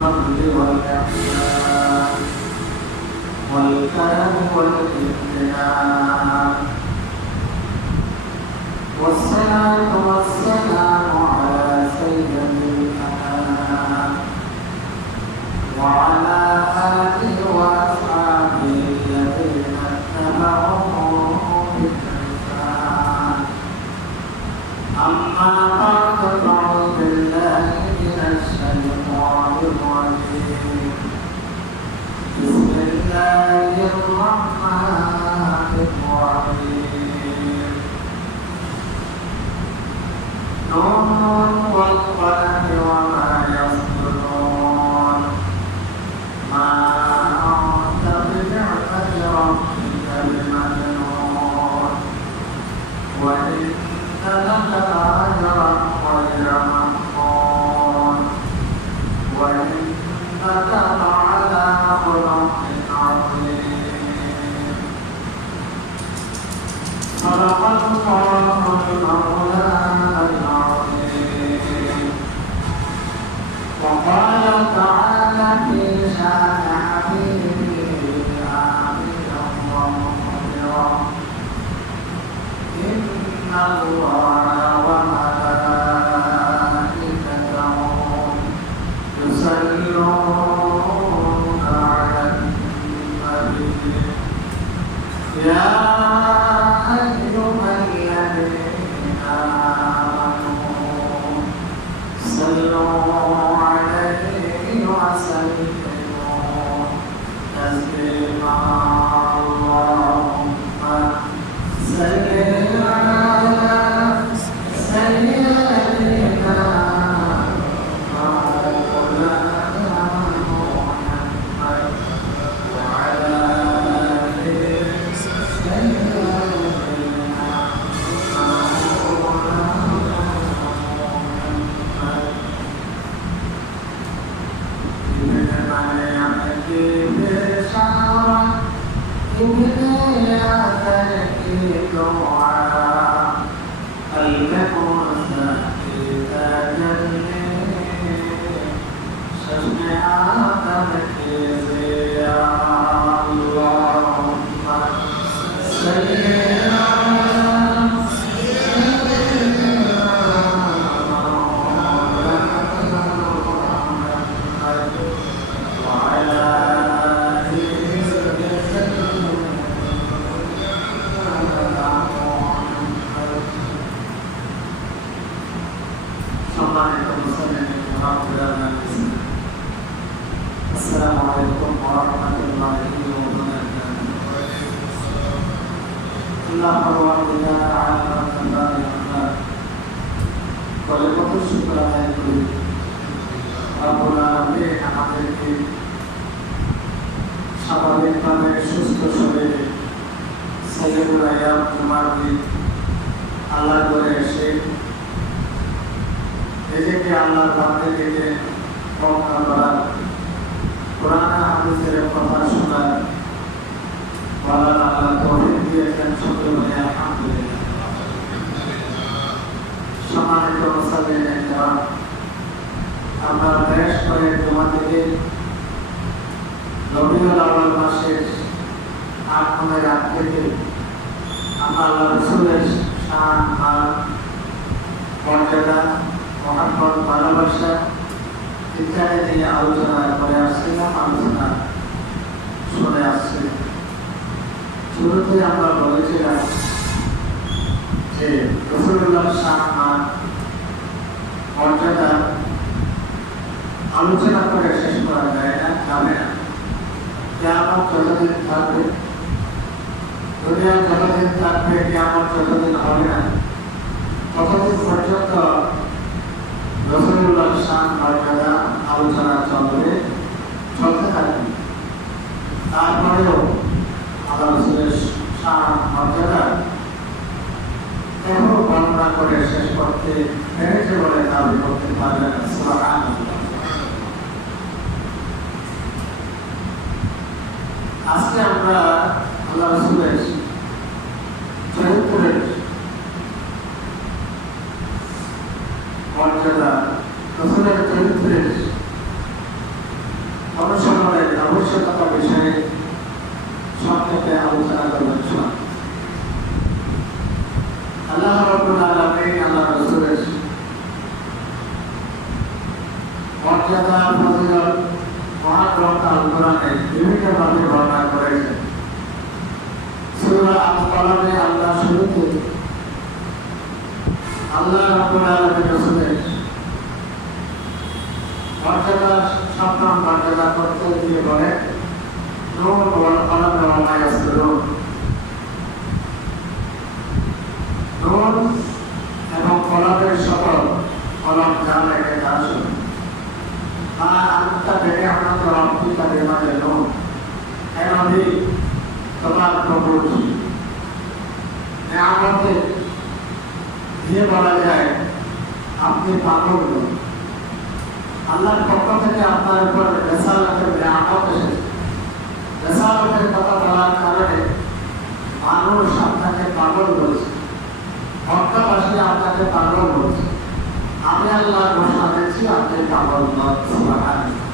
الفضل والإحسان والكرم والامتنان والصلاة والسلام على سيد الأنام وعلى آله وأصحابه الذين اتبعوه بإحسان أما بعد فأعوذ بالله من الشيطان الرجيم بسم الله الرحمن الرحيم نون والقلم وما يسطرون ما أنت بنعمة ربك بمجنون وإن لك لأجرا غير ممنون وإنك لعلى خلق عظيم صدق الله المولانا العظيم وقال تعالى في شان حبيبه آمنا ومخبرا إن الله وملائكته يصلون على النبي يا أيها الذين آمنوا صلوا عليه وسلموا تسليما اللهم صل على سيدنا مولانا محمد وعلى آل سيدنا مولانا محمد ابن مريم بشارة ابن يعتني دعاء المكوسة إذا جني شجعات مكيزي يا اللهم صل السلام عليكم ورحمة الله وبركاته. الله পরওয়ারদিগার আলামিন তাআলা বলে কত শুকর আদায় করি রব্বুল আলামিন আমাদেরকে স্বাভাবিকভাবে সুস্থ শরীরে সাইয়্যিদুল আইয়াম জুমার দিন আল্লাহ করে এসে নিজেকে আল্লাহর বান্দে থেকে রক্ষা করার কোরআন হাদিসের কথা শোনার বলার আল্লাহ তৌফিক দিয়েছেন সকলে বলে আলহামদুলিল্লাহ। সম্মানিত মুসলিম একরাম, আমরা বেশ করে জমা থেকে রবিউল আউয়াল মাসের ৮ নম্বর রাত থেকে আমরা আল্লাহ রাসূলের শান মান মর্যাদা মহব্বত ভালোবাসা ইত্যাদি নিয়ে আলোচনা করে আসছিলাম, আলোচনা শুনে আসছি। শুরুতে আমরা বলেছিলাম যে রাসূলুল্লাহর শান মান মর্যাদা আলোচনা করে শেষ করা যায় না, যাবে না। কিয়ামত যতদিন থাকবে, দুনিয়া যতদিন থাকবে, কিয়ামত যতদিন হবে না, ততদিন পর্যন্ত রাসূলুল্লাহর শান মর্যাদা আলোচনা চলতে থাকবে। তারপরেও আল্লাহ রাসূলের শান মর্যাদা কেন বর্ণনা করে শেষ করতে পেরেছে বলে দাবি করতে পারবে না। সুবহানাল্লাহ। আজকে আমরা আল্লাহ রাসূলের চরিত্রের মর্যাদা, রাসূলের চরিত্রের অনুসরণের আবশ্যকতা বিষয়ে সংক্ষেপে আলোচনা করবেন। আল্লাহ রাব্বুল আলামিন আল্লাহ রাসূলের মর্যাদা ফজিলত মহাগ্রন্থ আল কোরআনে বিভিন্নভাবে বর্ণনা করেছেন। সূরা আল কলমে আল্লাহ শুরুতে আল্লাহ রাব্বুল আলামিন রাসূলের মর্যাদা সম্মান মর্যাদা করতে গিয়ে বলে নূন ওয়াল কলমে ওয়া মা ইয়াসতুরুন। নূন এবং কলমের শপথ, কলম যা লেখে তা শুনুন। তোমার প্রভুর নিয়ামতে দিয়ে বলা যায় আপনি পাগল। আল্লাহর পক্ষ থেকে আপনার উপর রেসালাতের নিয়ামত এসেছে। রেসালাতের কথা বলার কারণে মানুষ আপনাকে পাগল বলছে, মক্কাবাসী আপনাকে পাগল বলছে। আমি আল্লাহ ঘোষণা দিচ্ছি আপনি পাগল নন। সুবহানাল্লাহ।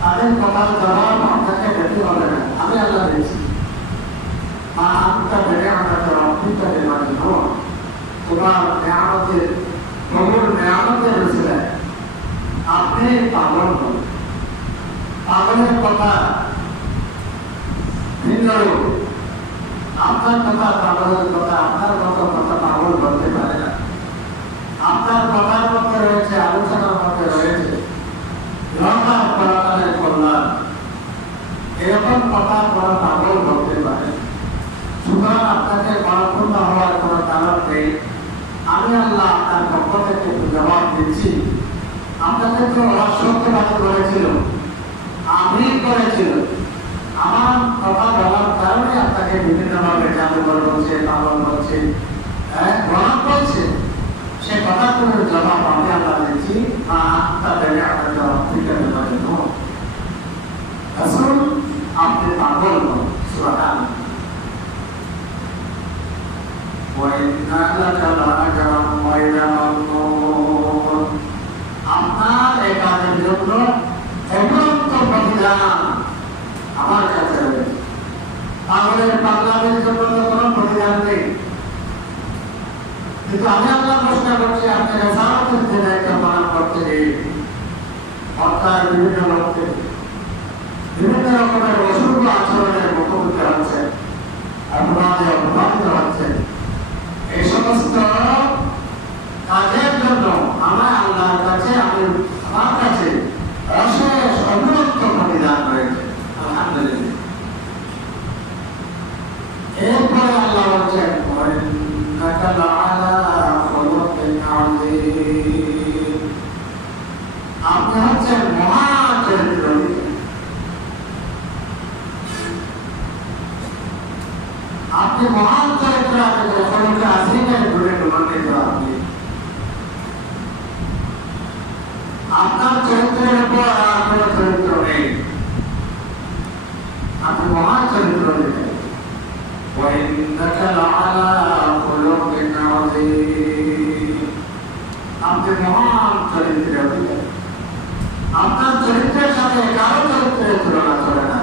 তাদের কথার জবাব আপনাকে দিতে হবে না, আমি আল্লাহ দিচ্ছি। মা আনতা বিনিআমাতি রাব্বিকা বিমাজনুন। তোমার নিয়ামতের প্রভুর নিয়ামতের উসিলায় আপনি পাগল নন। পাগলের কথা ভিন্ন রূপ। আপনার কথা পাগলের কথা, আপনার মতো কথা পাগল বলতে পারে না। আপনার কথার মধ্যে রয়েছে, আলোচনার মধ্যে রয়েছে লম্বা পরাকালের কল্যাণ। এরকম কথা কোনো পাগল বলতে পারে। সুতরাং আপনাকে পরাপূর্ণ হওয়ার কোনো কারণ নেই। আমি আল্লাহ আপনার পক্ষ থেকে জবাব দিচ্ছি। আপনাকে তো অসত্যবাদী করেছিল, আমি করেছিল। আমার কথা বলার কারণে আপনাকে বিভিন্নভাবে জাদুঘর বলছে, পাগল বলছে, গণক বলছে। সে কথাগুলোর জবাব আমি আল্লাহ দিচ্ছি। আপনি পাগল নন। সুবহানাল্লাহ। আপনার এই কাজের জন্য অনন্ত প্রতিদান আমার কাছে রয়েছে। পাগলের পাগলামের জন্য তো কোনো প্রতিদান নেই, কিন্তু আমি আল্লাহ প্রশ্ন করছি আপনি রেসালাতের দিনে একটা পালন করতে গিয়ে অর্থাৎ বিভিন্ন লোককে বিভিন্ন রকমের অশুভ আচরণের মুখোমুখি হচ্ছে, অপরাধে অপমানিত হচ্ছে। এই সমস্ত কাজের জন্য আমার আল্লাহর কাছে আমার কাছে অশেষ অনন্ত প্রতিদান রয়েছে। আলহামদুলিল্লাহ। এরপরে আল্লাহ বলছেন আপনি হচ্ছেন মহান চরিত্র। আপনি মহান চরিত্র, আপনি আসিনের ঘুরে ডুবান্বিত। আপনার চরিত্রের উপর আর কোনো চরিত্র নেই। আপনি মহান চরিত্র দিলেন। আপনি মহান চরিত্রে দিলেন। আপনার চরিত্রের সাথে কারো চরিত্রের তুলনা করে না।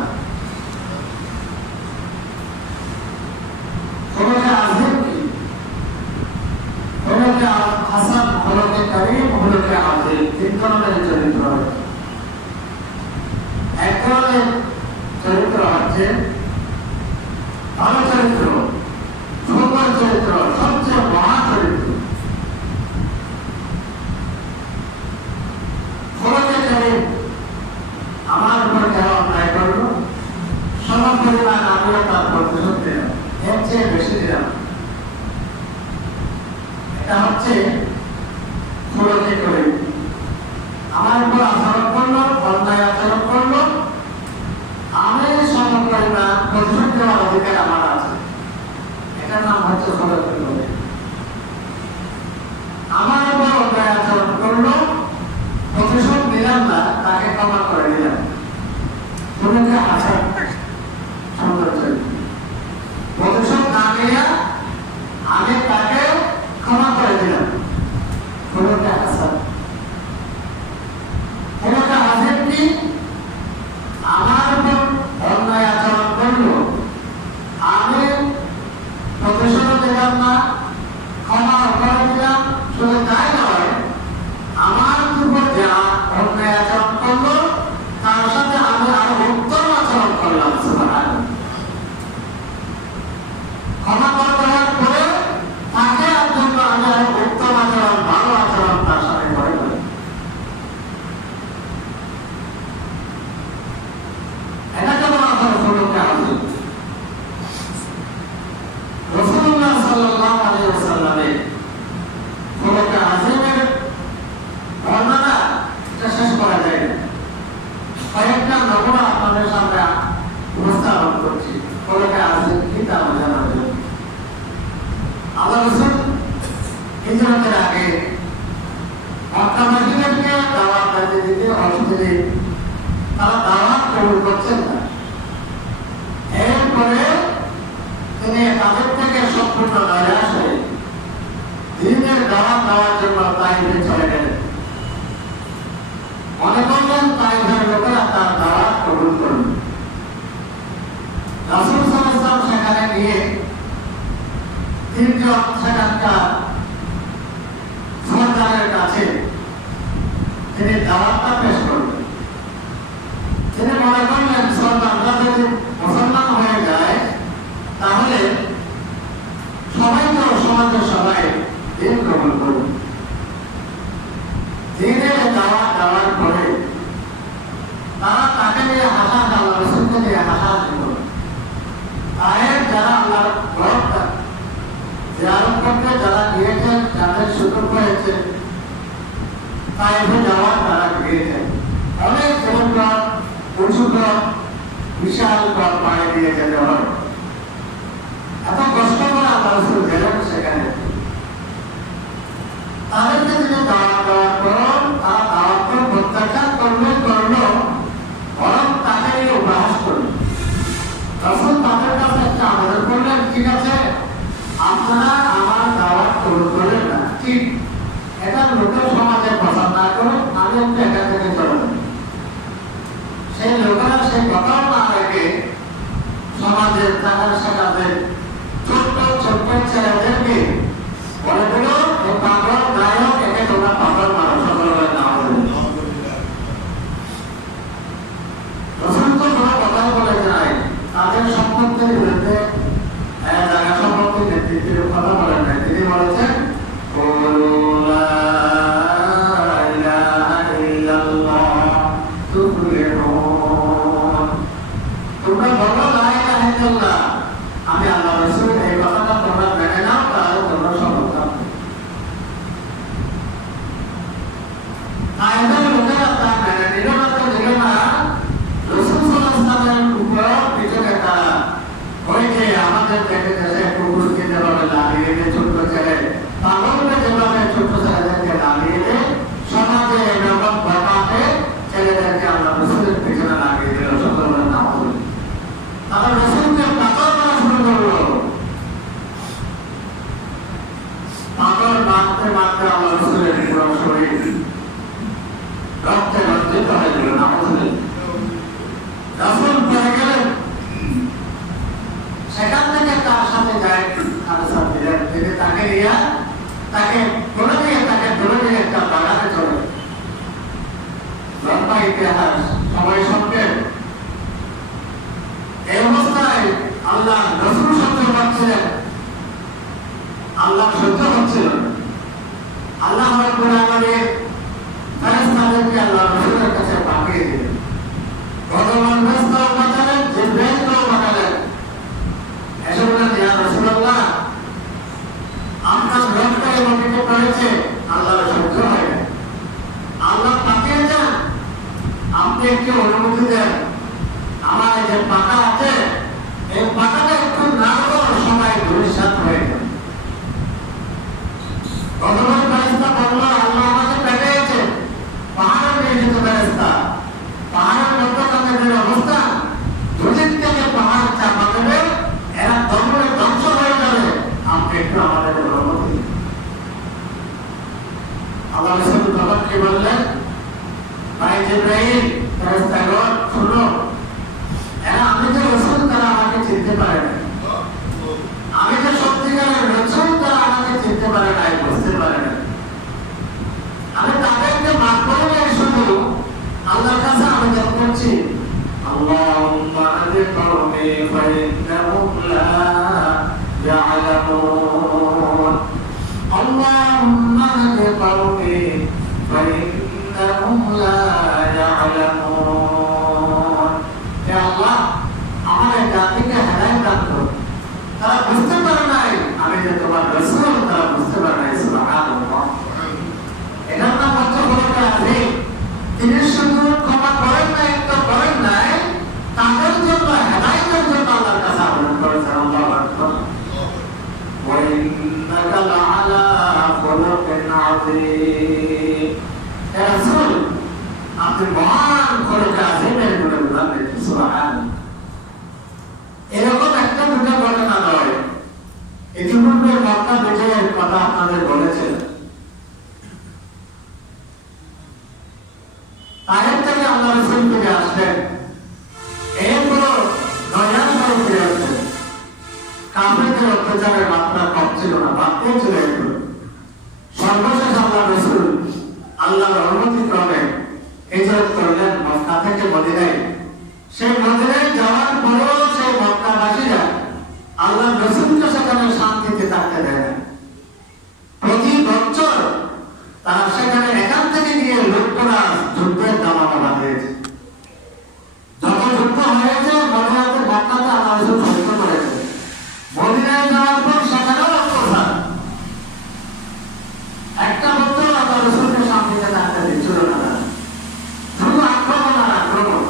হাসান, হলকে কারীম, হলকে আযীম, তিন ধরনের চরিত্র রয়েছে। এক ধরনের চরিত্র হচ্ছে ভালো চরিত্র, সুন্দর চরিত্র, সবচেয়ে মহা চরিত্র। হলকে কারীম, আমার উপর কেন অন্যায় করলো, সম পরিমাণ আমিও তার প্রতিশোধ দিলাম, এর চেয়ে বেশি দিলাম। এটা হচ্ছে হলকে কারীম। আমার উপর আচরণ করলো, অন্যায় আচরণ করলো, আমি সম পরিমাণ প্রতিশোধ দেওয়ার অধিকার আমার আছে। এটার নাম হচ্ছে হলকে কারীম। আমার উপর অন্যায় আচরণ করলো, প্রতিশোধ নিলাম না, তাকে ক্ষমা করে দিলাম। হলকে হাসান, সুন্দর চরিত্র। প্রতিশোধ না নিয়ে আমি তাকে ক্ষমা করে দিলাম। হলকে হাসান। হলকে হাসিন আযীম। রাসূলুল্লাহ সাল্লাল্লাহু আলাইহি ওয়াসাল্লামের খোলকে আযীমের বর্ণনা শেষ করা যায় না। কয়েকটা নমুনা আপনাদের সামনে উপস্থাপন করছি খোলকে আযীম কি তা বোঝানোর জন্য। আল্লাহ রাসূল হিজরতের আগে মক্কা মদিনাকে দাওয়াত দিতে অস্ত্রে তারা দাওয়াত কবুল করছেন না। এরপরে তিনি তাদের থেকে সম্পূর্ণ নৈরাশ হয়ে দ্বীনের দাওয়াত দেওয়ার জন্য তাইফে চলে গেলেন। মনে করলেন তাইফের লোকেরা তার দাওয়াত কবুল করবে। রাসূল সাল্লাল্লাহু আলাইহি ওয়াসাল্লাম সেখানে গিয়ে তিনজন সেখানকার সরদারের কাছে তিনি দাওয়াতটা পেশ করলেন। তিনি মনে করলেন সরদাররা যদি মুসলমান হয়ে যায় তাহলে সবাই তো সমাজের সবাই দিন গ্রহণ করবে। দিনের দাওয়াত দেওয়ার পরে তারা তাকে নিয়ে হাসাহাসি, আল্লাহ রাসূলকে নিয়ে হাসাহাসি করবে। তায়ের যারা আল্লাহর ঘরটা জিয়ারত করতে যারা গিয়েছেন, যাদের সুযোগ হয়েছে তাইফে যাওয়ার তারা গিয়েছেন। অনেক সমুদ্র উঁচু বিশাল পথ পাড়ি দিয়ে যেতে হয়। এত কষ্ট করে আল্লাহ রাসূল গেলেন সেখানে। তাদেরকে তিনি দাওয়াত দেওয়ার পর তারা দাওয়াতকে প্রত্যাখ্যান করলো, বরং তাকে নিয়ে উপহাস করল। রাসূল তাদের কাছে একটা আবেদন করলেন, ঠিক আছে আপনারা আমার দাওয়াত কবুল করলেন না, ঠিক এটা লোকের সমাজে প্রচার না করে আমি একটু একা থেকে চলে যাব। সেই লোকেরা সেই কথাও না রেখে সমাজের থাকার সেখানে ছোট্ট ছোট্ট ছেলেদেরকে বলে দিল, এই পাগল গায়ক একে তোমরা পাগল মারো, সকলের নাম রাসূল তো কোনো কথাই বলে যায়। তাদের সম্পত্তির বিরুদ্ধে জায়গা সম্পত্তির নেতৃত্বের কথা বলেন নাই। তিনি বলেছেন তোমরা বলো লা ইলাহা ইল্লাল্লাহ, আমি আল্লাহ রাসূল, এই কথাটা তোমরা মেনে নাও, তাহলে তোমরা সফল হবে। তাইফের লোকেরা তা মেনে নিল না, তো দিল না। রাসূল সাল্লাল্লাহু আলাইহি ওয়াসাল্লামের উপর পিছনে তারা হয়েছে আমাদের দেশে দেশে কুকুরকে যেভাবে লাগিয়ে দিয়ে ছোট্ট ছেলে, পাগলকে যেভাবে ছোট্ট ছেলেদেরকে লাগিয়ে দিয়ে সমাজে এরকম বাবাকে ছেলেদেরকে আল্লাহ রাসূলের পিছনে লাগিয়ে দিল। সকলের নাম বলে তারা রাসূলকে পাগল করা শুরু করলো। পাগল মারতে মারতে আল্লাহ রাসূলের পুরো শরীর রক্তে রঞ্জিত হয়ে গেল। নাম বলে রাসূল পড়ে গেলেন। সেখান থেকে তার সাথে যায় আনসার দিলেন, তিনি তাকে নিয়ে তাকে ধরে নিয়ে একটা বাগানে চলে। লম্বা ইতিহাস, সবাই সঙ্গে এই অবস্থায় আল্লাহ রাসূল সহ্য করছিলেন, আল্লাহ সহ্য হচ্ছিল। আল্লাহ রাব্বুল আলামিন ফেরেশতাদেরকে আল্লাহ রাসূলের কাছে পাঠিয়ে দিলেন। ভগবান ফেরেশতাও পাঠালেন, জিবরাইলকেও পাঠালেন। এসে বললেন, ইয়া রাসূলুল্লাহ, আপনার রক্ত এই মাটিতে পড়েছে, আল্লাহর সহ্য হয় না। আল্লাহ পাঠিয়ে যান, আপনি একটু অনুমতি দেন, আমার যে পাকা আছে এই পাকাটা একটু নাড়ব, সবাই ধূলিসাৎ হয়ে গেল। ভগবান ফেরেশতা বলল, আল্লাহ আমাকে পাঠিয়েছে, পাহাড়ে নিয়ে যেতে ফেরেশতা, পাহাড়ের মধ্যে তাদের অবস্থান, ধুলির থেকে পাহাড় চাপা দেবে, এরা দমনে ধ্বংস হয়ে যাবে, আপনি একটু আমাদের অনুমতি দিন। আল্লাহ রাসূল তখন কি বললেন, ভাই জিবরাইল, ফেরেশতাগণ শুনো, এরা আমি যে রাসূল তারা আমাকে চিনতে পারে না, আমি যে সত্যিকারের রাসূল তারা আমাকে চিনতে পারে না, বুঝতে পারে না। আমি তাদেরকে মাফ করে দেই, শুধু আল্লাহর কাছে আবেদন করছি, আল্লাহুম্মা আহদি কওমি ফাইন্নাহুম লা ইয়ালামুন, আল্লাহুম্মা আহদি কওমি ফাইন্নাহুম লা ইয়ালামুন। হে আল্লাহ, আমাদের عظيم يا رسول আপনি মহান খলক আযীমের গুণে বললেন সুবহানাল্লাহ এরকম একটা দুটো ঘটনা নয় ইতিপূর্বে মক্কা বিজয়ের কথা আপনাদের বলেছেন তাদের থেকে আল্লাহ রাসূল ফিরে আসলেন এরপর নয়া শহর ফিরে আসলেন কাফেরদের অত্যাচারের মাত্রা কম ছিল না বাড়তেই ছিল একটু সর্বশেষ আল্লাহ রাসূল আল্লাহর অনুমতি ক্রমে হিজরত করলেন মক্কা থেকে মদিনায় সেই মদিনায় যাওয়ার পরও সেই মক্কাবাসীরা আল্লাহ রাসূলকে সেখানে শান্তিতে থাকতে দেয় না প্রতি বছর তারা সেখানে এখান থেকে গিয়ে লোকরা যুদ্ধের দামামা বাঁধিয়েছে যত যুদ্ধ হয়েছে মনে হচ্ছে মক্কাতে আল্লাহ রাসূল সত্য করেছে মদিনায় যাওয়ার পর সেখানেও অত্যাচার একটা বছর আল্লাহ রাসূলকে শান্তিতে থাকতে দিচ্ছিল না শুধু আক্রমণ আর আক্রমণ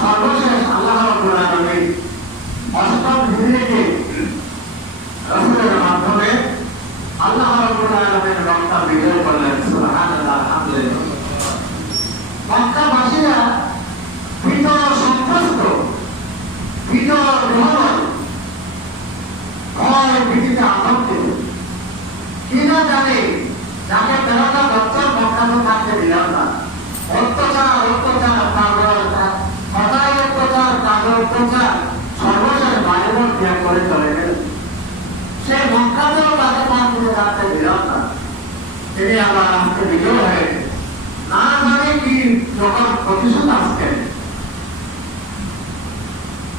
সর্বশেষ আল্লাহ রাব্বুল আলামিন অষ্টম হিজরিতে রাসূলের মাধ্যমে আল্লাহ রাব্বুল আলামিন মক্কা বিজয় করলেন সুবহানাল্লাহ আলহামদুলিল্লাহ মক্কাবাসীরা ভিতর সন্ত্রস্ত ভিতর বিহ্বল ভয় ভীতিতে আতঙ্কিত কিনা জানে যাকে 13টা বছর মক্কাতে থাকতে দিলাম না অত্যাচার পাগল সদাই অত্যাচার পাগল অত্যাচার সর্বশেষ বাড়িঘর ত্যাগ করে চলে গেল সেই মক্কাতেও তাকে শান্তিতে থাকতে দিলাম না তিনি আবার আজকে বিজয় হয়েছে না জানে কি যখন প্রতিশোধ আসছেন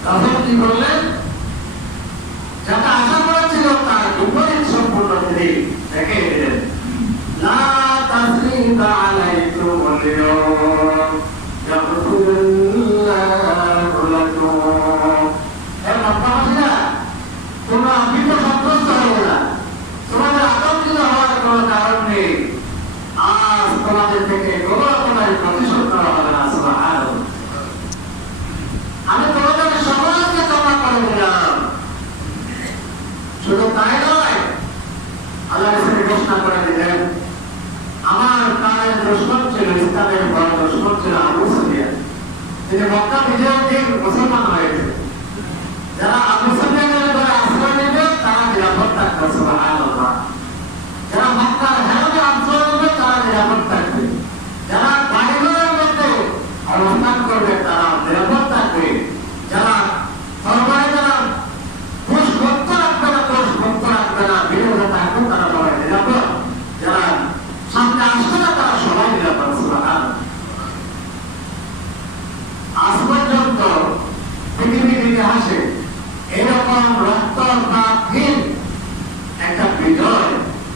তখন কি বললেন যাতে আশা করেছিল তার বিপরীত সম্পূর্ণ তিনি দেখে দিলেন লা তাসরিবা আলাইকুম আল-ইয়াওম ইয়াগফিরুল্লাহু লাকুম হে মক্কাবাসীরা তোমরা ভীত সন্ত্রস্ত হয়ে না তোমাদের আতঙ্কিত হওয়ার কোনো কারণ নেই আজ তোমাদের থেকে কোনো রকমের প্রতিশোধ নেওয়া হবে না সুবহানাল্লাহ আমি তোমাদের সবাইকে ক্ষমা করে দিলাম শুধু তাই নয় আল্লাহ রাসূল ঘোষণা করে দিলেন আমার প্রাণের দুশমন ছিল ইসলামের বড় দুশমন ছিল আবু সুফিয়ান তিনি মক্কা বিজয়ের দিন মুসলমান হয়েছে যারা আবু সুফিয়ানের উপরে আশ্রয় নেবে তারা নিরাপদ থাকবে সুবহানাল্লাহ যারা মক্কার হেরমে আশ্রয় নেবে তারা নিরাপদ থাকবে যারা বাড়িঘরের মধ্যে অবস্থান করবে তারা নিরাপদ থাকবে যারা সরকারে যারা ঘোষভুক্ত রাখবে না বিরোধ থাকবে তারা সবাই নিরাপদ যারা সামনে আসবে না তারা সবাই নিরাপদ সুবহানাল্লাহ আজ পর্যন্ত পৃথিবীর ইতিহাসে এরকম রক্তপাতহীন একটা বিজয়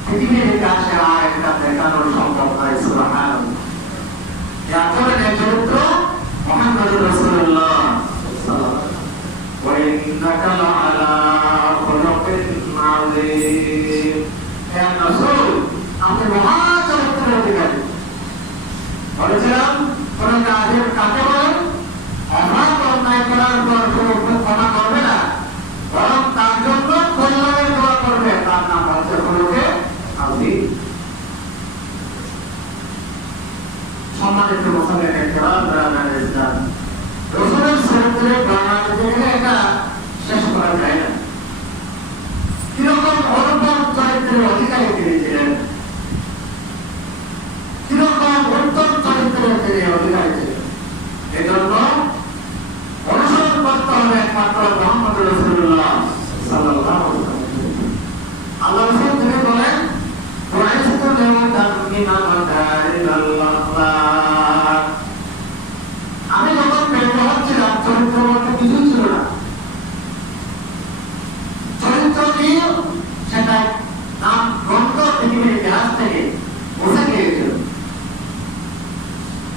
পৃথিবীর ইতিহাসে আর একটা দেখানোর সম্ভব নয় সুবহানাল্লাহ এত নেতৃত্ব মুহাম্মদুর রাসূলুল্লাহ সাল্লাল্লাহু আলাইহি ওয়া ইন্নাকা লাআলা খুলুকিন আযীম হে রাসূল আপনি মহান চরিত্রের অধিকারী বলেছিলাম কোন কাজের কাকে বলেন অভাব অন্যায় করার পর কেউ ক্ষমা করবে না বরং তার জন্য কল্যাণের দোয়া করবে তার নাম হচ্ছে খুলুকে আযীম সম্মানিত মুসলিম একরাম ব্রাদার ইসলাম রাসূলের চরিত্রের বর্ণনা দিতে গেলে এটা শেষ করা যায় না কিরকম অনুপম চরিত্রের অধিকারী তিনি ছিলেন কিরকম উত্তম চরিত্রের তিনি অধিকারী ছিলেন এজন্য অনুসরণ করতে হবে একমাত্র মুহাম্মদ রাসূলুল্লাহ সাল্লাল্লাহু আলাইহি ওয়াসাল্লাম আল্লাহ রাসূল তিনি বলেন ওয়াইসতু লিউতামিমা মাকারিমাল্লাহ আমি যখন প্রেরিত হচ্ছিলাম চরিত্র বলতে কিছু ছিল না চরিত্র কি সেটা নাম গ্রন্থ পৃথিবীর ইতিহাস থেকে মুছে গিয়েছিল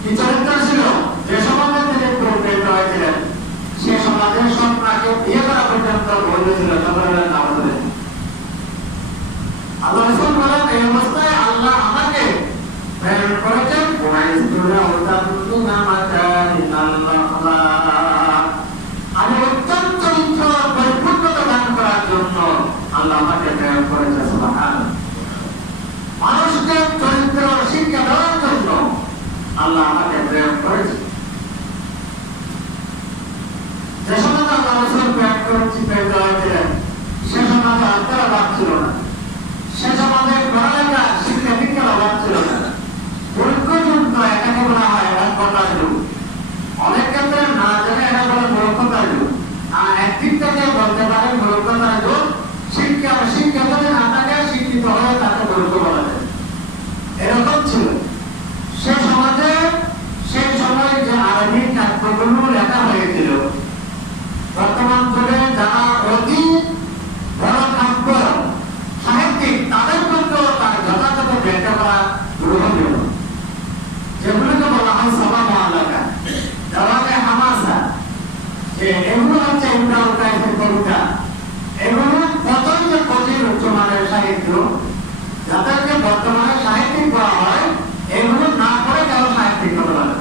কি চরিত্র ছিল যে সমাজে তিনি প্রেরিত হয়েছিলেন সে সমাজের সন্তানকে বিয়ে করা পর্যন্ত বলেছিল সবাই নাম বলেন আল্লাহ রাসূল বলেন এই অবস্থায় আল্লাহ আমাকে প্রেরণ করেছেন আমি অত্যন্ত চরিত্র পরিপূর্ণতা দান করার জন্য আল্লাহ আমাকে প্রেরণ করেছে সুবহানাল্লাহ মানুষ করেছে। যে সময় আল্লাহ রাসূল প্রেরিত হয়েছিলেন সে সময় অর্থের অভাব ছিল না, সে সময় পড়ালেখা শিক্ষা দীক্ষার অভাব ছিল না। মূর্খযুগ এটাকে বলা হয় অজ্ঞতার যুগ। অনেক ক্ষেত্রে না জেনে এটা বলে মূর্খতার যুগ। আর একদিক থেকে বলতে পারে মূর্খতার যুগ, শিক্ষা যদি না থাকে শিক্ষিত হয়ে তাকে মূর্খ বলা যায়, এরকম ছিল সে সমাজে। সেই সময় যে আরবি কাব্যগুলো লেখা হয়েছিল, বর্তমান যুগে যারা অতি বড় কাব্য সাহিত্যিক তাদের মধ্যেও তার যথাযথ ব্যাখ্যা করা গ্রহণীয়, যেগুলোকে বলা হয় সভা মহালাকা, দেওয়ালে হামাসা, যে এগুলো হচ্ছে ইমরান কায়েসের কবিতা। এগুলো প্রথম যে কঠিন উচ্চমানের সাহিত্য, যাদেরকে বর্তমানে সাহিত্যিক বলা হয়, এগুলো না করে কেন সাহিত্যিক হতে পারে?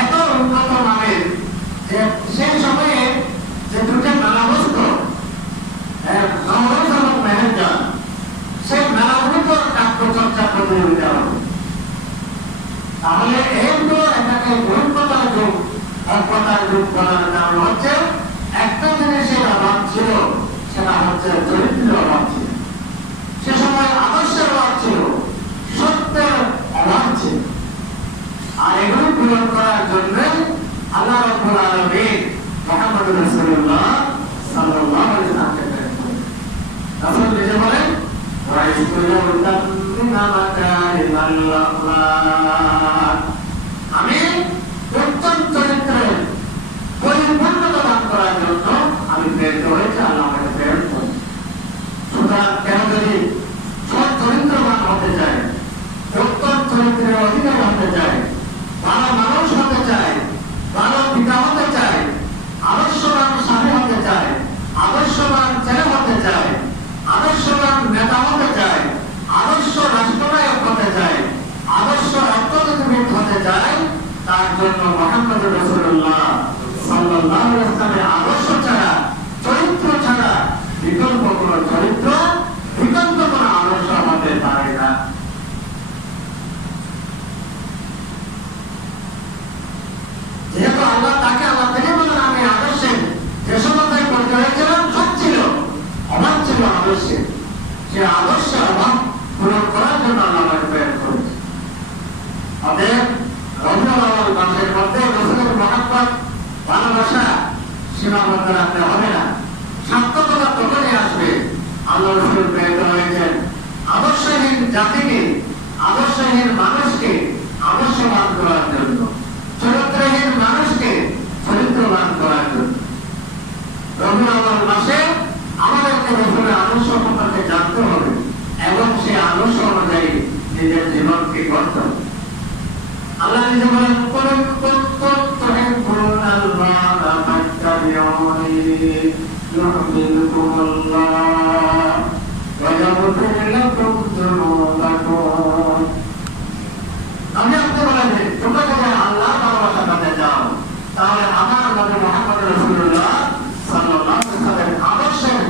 এত উন্নত মানের যে সেই সময়ে যে দুটো মেলা বসত, নবরস এবং মেহেরজান, সেই মেলাগুলোর কাব্য চর্চা প্রতিযোগিতা হবে। তাহলে এইগুলো এটাকে মূর্খতার যুগ, অজ্ঞতার যুগ বলার কারণ হচ্ছে একটা জিনিসের অভাব ছিল, সেটা হচ্ছে চরিত্রের অভাব ছিল। সে সময় আদর্শের অভাব ছিল, সত্যের অভাব ছিল। আর এগুলো পূরণ করার জন্য আল্লাহ রাব্বুল আলামিন মুহাম্মদ রাসূলুল্লাহ সাল্লাল্লাহু আলাইহি ওয়াসাল্লামকে প্রেরণ করেন। রাসূল নিজে বলেন, আমি উত্তম চরিত্রের পরিপূর্ণতা দান করার জন্য আমি প্রেরিত হয়েছি, আল্লাহ আমাকে প্রেরণ করেন। সুতরাং কেন যদি সৎ চরিত্রবান হতে চায়, উত্তম চরিত্রের অধিকারী হতে চায়, ভালো মানুষ হতে চায়, ভালো পিতা হতে চায়, আদর্শবান স্বামী হতে চায়, আদর্শবান ছেলে হতে চায়, আদর্শবান নেতা হতে চায়, আদর্শ রাষ্ট্রনায়ক হতে চায়, আদর্শ অর্থনীতিবিদ হতে চায়, তার জন্য মুহাম্মদ রাসূলুল্লাহ সাল্লাল্লাহু আলাইহি ওয়াসাল্লামের আদর্শ ছাড়া, চরিত্র ছাড়া বিকল্প কোনো চরিত্র, বিকল্প কোনো আদর্শ হতে পারে না। যেহেতু আল্লাহ তাকে আল্লাহ থেকে বলেন, আমি আদর্শের যে সমস্যায় পরিচয় হয়েছিলাম সব ছিল, অভাব ছিল আদর্শের, সে আদর্শের অভাব পূরণ করার জন্য আল্লাহ আমাকে প্রেরণ করেছে। অতএব রবিউল আউয়াল মাসের মধ্যে রাসূলের মহব্বত, ভালোবাসা সীমাবদ্ধ রাখতে হবে না। সার্থকতা তখনই আসবে আল্লাহ রাসূল প্রেরিত হয়েছেন আদর্শহীন জাতিকে, আদর্শহীন মানুষকে আদর্শবান করার জন্য, চরিত্রহীন মানুষকে চরিত্রবান করার জন্য। রবিউল আউয়াল মাসে আমাদেরকে রাসূলের আদর্শ সম্পর্কে জানতে হবে এবং সেই আদর্শ অনুযায়ী নিজের জীবনকে গড়তে হবে। আল্লাহ নিজে বলেন, আমি আপনি বলেন তোমরা যদি আল্লাহর ভালোবাসা পেতে চাও, তাহলে আমার নবী মুহাম্মদ রাসূলুল্লাহ সাল্লাল্লাহু আলাইহি ওয়াসাল্লামের আদর্শের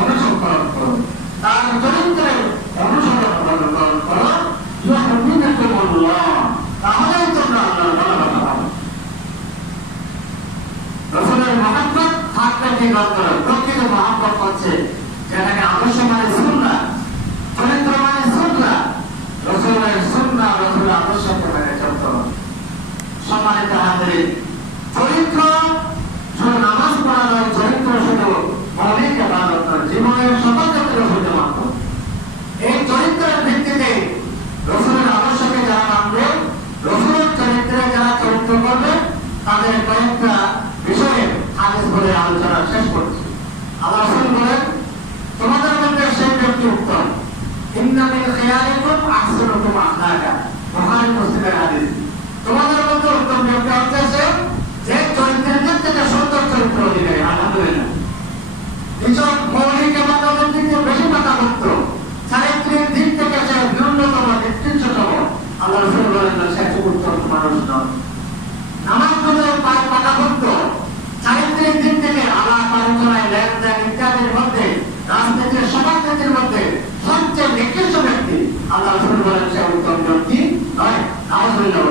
অনুসরণ করো, তার চরিত্রের অনুসরণ করো, তাহলেই তোমরা আল্লাহর ভালোবাসা পাবে। রাসূলের মহব্বত থাকলে কি করতে হবে? প্রকৃত মহব্বত হচ্ছে যেটাকে আদর্শ মানে সুন্নাহ, চরিত্র মানে সুন্নাহ, রাসূলের সুন্নাহ, রাসূলের আদর্শকে মেনে চলতে হবে। সম্মানিত হাজিরিন, চরিত্র শুধু নামাজ পড়া নয়, চরিত্র শুধু মৌলিক ইবাদত নয়, জীবনের সকল ক্ষেত্রে হতে মাত্র। এই চরিত্রের ভিত্তিতে রাসূলের আদর্শকে যারা মানবে, রাসূলের চরিত্রে যারা চরিত্র করবে, তাদের কয়েকটা বিষয়ে হাদিস বলে আলোচনা শেষ করছি। আল্লাহ রাসূল বলেন, তোমাদের মধ্যে সেই ব্যক্তি উত্তম, ইন্না মিন খিয়ারিকুম আহসানুকুম আখলাকা, বুখারী মুসলিমের হাদিস। তোমাদের মধ্যে উত্তম ব্যক্তি হচ্ছে যে চরিত্রের দিক থেকে সুন্দর চরিত্র অধিকারী। আলহামদুলিল্লাহ, এসব মৌলিক ইবাদতের দিকে বেশি পাকাভুক্ত, চারিত্রিক দিক থেকে সে ন্যূনতম নিকৃষ্টতম, আল্লাহ রাসূল বলেন সে উত্তম মানুষ নয়। নামাজ পড়ে পাকাভুক্ত, চারিত্রিক দিক থেকে আলাপ আলোচনায় লেনদেন ইত্যাদির মধ্যে, রাজনীতির সমাজনীতির মধ্যে সবচেয়ে নিকৃষ্ট ব্যক্তি, আল্লাহ রাসূল বলেন সে উত্তম ব্যক্তি নয়। নাউযুবিল্লাহ।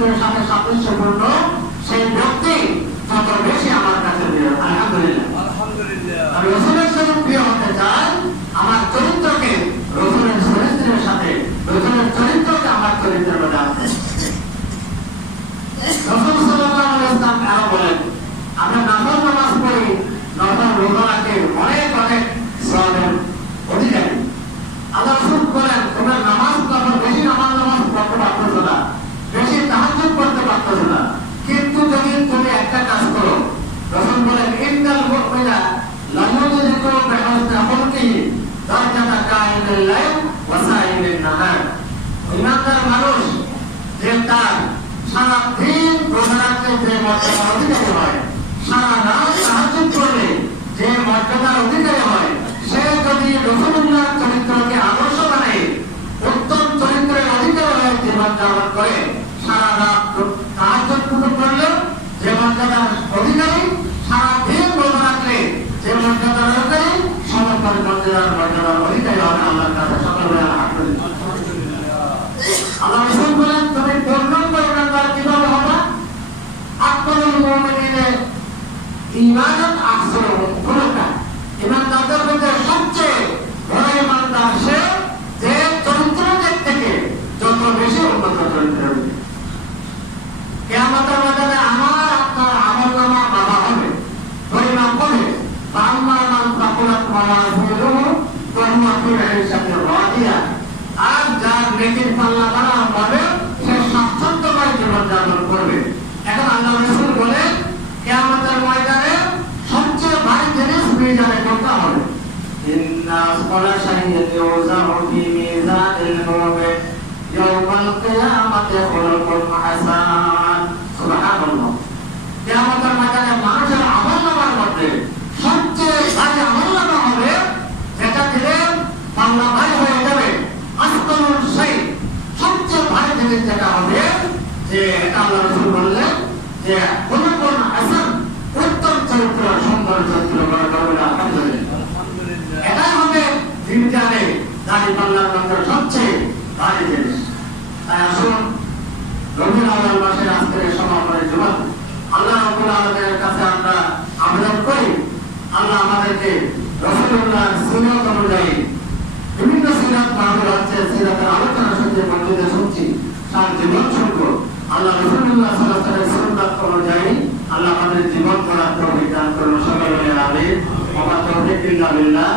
চরিত্রের সাথে সাদৃশ্যপূর্ণ সেই ব্যক্তি তত বেশি আমার কাছে প্রিয়। আলহামদুলিল্লাহ, আমি রাসূলের সাথে প্রিয় হতে চাই। আমার চরিত্রকে রাসূলের চরিত্রের সাথে, রাসূলের চরিত্রকে আমার চরিত্রের মধ্যে আনতে। রাসূল সাল্লাল্লাহু আলাইহি ওয়াসাল্লাম আরো বলেন, আমরা নফল নামাজ পড়ি, নফল রোজা রাখি, অনেক অনেক সওয়াবের অধিকারী। আল্লাহ রাসূল বলেন, তোমরা নামাজ পড়ো, বেশি নামাজ পড়তে পারতেছো না, বেশি তাহাজ্জুদ করতে পারতেছো না, কিন্তু যদি তুমি একটা কাজ করো, রাসূল বলেন, ইন্নাল মুমিনা লা ইউদরিকু বিহুসনি খুলকিহি দারাজাতা কাইমিল লাইল ওয়া সাইমিন নাহার। ঈমানদার মানুষ যে তার সারা দিন রোজা রাখতে যে মর্যাদার অধিকারী হয়, সারা রাত তাহাজ্জুদ করলে যে মর্যাদার অধিকারী হয়, সে যদি রাসূলুল্লাহর চরিত্রকে আদর্শ মানে উত্তম চরিত্রের অধিকারী হয়ে জীবনযাপন করে, সারা রাত তাহাজ্জুদ করলে যে মর্যাদার অধিকারী, সারা দিন রোজা রাখলে যে মর্যাদার অধিকারী, সমগ্র মর্যাদার অধিকারী হবে আল্লাহর কাছে। সকলে আলহামদুলিল্লাহ। আল্লাহ রাসূল বলেন, তুমি পূর্ণাঙ্গ ঈমানদার কিভাবে হবে? আকমালুল মুমিনিনা ঈমানান আহসানুহুম খুলুকান। ঈমানদারদের মধ্যে সবচেয়ে বড় ঈমানদার সে যে চরিত্রের দিক থেকে যত বেশি উন্নত চরিত্রের। কিয়ামতের ময়দানে আমার আপনার আমলনামা বাঁধা হবে, পরিমাপ হবে। ফাআম্মা মান সাকুলাত মাওয়াজিনুহু ফাহুয়া ফি 'ঈশাতিন রাদিয়া। আর যার নেকির পাল্লা বাড়া হবে, সে স্বাচ্ছন্দ্যময় জীবনযাপন করবে। এখন আল্লাহ রাসূল বলেন, কিয়ামতের ময়দানে সবচেয়ে ভারী জিনিস মিজানে কোনটা হবে? ইন্না আসফালা শাইইন ইউযাউ ফি মিজানিল মুমিন ইয়াওমাল কিয়ামাতি খুলুকুন হাসান। সুবহানাল্লাহ। কিয়ামতের ময়দানে মানুষের আমলনামার মধ্যে সবচেয়ে ভারী আমলনামা হবে, যেটা দিলে পাল্লা ভারী হয়ে যাবে। আসফালুল শাই, সবচেয়ে ভারী জিনিস যেটা হবে, যে এটা আল্লাহ রাসূল বললেন যে খুলুকুন হাসান, উত্তম চরিত্র, সুন্দর চরিত্র গড়ে তোলা। আলহামদুলিল্লাহ। এটাই হবে মিজানে দাড়ি পাল্লার মধ্যে সবচেয়ে ভারী জিনিস। তাই আসুন, রবিউল আউয়াল মাসের আজকের সমাপনী জুমা আল্লাহ রাব্বুল আলামিনের কাছে আমরা আবেদন করি, আল্লাহ আমাদেরকে রাসূলুল্লাহর সুন্নাত অনুযায়ী বিভিন্ন সিরাত মাহফিল হচ্ছে, সিরাতের আলোচনা শুনছি, মসজিদে শুনছি, তার জীবন শুনবো। আল্লাহ রাসূলুল্লাহ সাল্লাল্লাহু আলাইহি ওয়াসাল্লামের সুন্নাত অনুযায়ী আল্লাহ আমাদের জীবন গড়ার তৌফিক দান করুন। সকলে আমিন। ওয়া মা তাওফীক ইল্লা বিল্লাহ।